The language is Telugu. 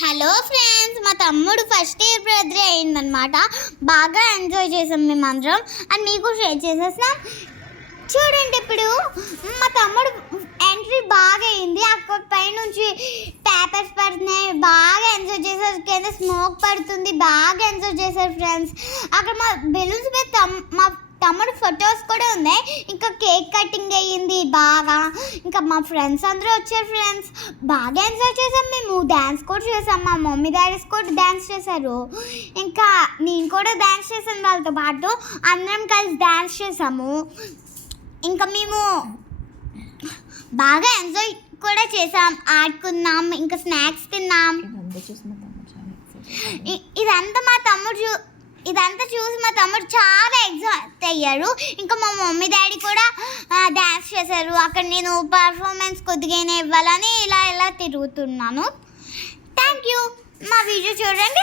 హలో ఫ్రెండ్స్, మా తమ్ముడు ఫస్ట్ ఇయర్ బర్త్డే అయిందనమాట. బాగా ఎంజాయ్ చేసాం మేమందరం అండ్ మీకు షేర్ చేసేసాం. చూడండి, ఇప్పుడు మా తమ్ముడు ఎంట్రీ బాగా అయింది. అక్కడ పైనుంచి పేపర్స్ పడుతున్నాయి, బాగా ఎంజాయ్ చేశారు. కింద స్మోక్ పడుతుంది, బాగా ఎంజాయ్ చేశారు ఫ్రెండ్స్. అక్కడ మా బెలూన్స్ మీద మా తమ్ముడు ఫొటోస్ కూడా ఉన్నాయి. ఇంకా కేక్ కటింగ్ అయ్యింది బాగా. ఇంకా మా ఫ్రెండ్స్ అందరూ వచ్చారు ఫ్రెండ్స్. బాగా ఎంజాయ్ చేసాం. మేము డ్యాన్స్ కూడా చేసాం. మా మమ్మీ డాడీస్ కూడా డ్యాన్స్ చేశారు. ఇంకా నేను కూడా డ్యాన్స్ చేశాను వాళ్ళతో పాటు. అందరం కలిసి డ్యాన్స్ చేసాము. ఇంకా మేము బాగా ఎంజాయ్ కూడా చేసాం, ఆడుకున్నాం, ఇంకా స్నాక్స్ తిన్నాం. ఇదంతా చూసి మా తమ్ముడు చాలా ఎగ్జైట్ అయ్యారు. ఇంకా మా మమ్మీ డాడీ కూడా డ్యాన్స్ చేశారు. అక్కడ నేను పర్ఫార్మెన్స్ కొద్దిగానే ఇవ్వాలని ఇలా తిరుగుతున్నాను. Thank you. మా వీడియో చూడండి.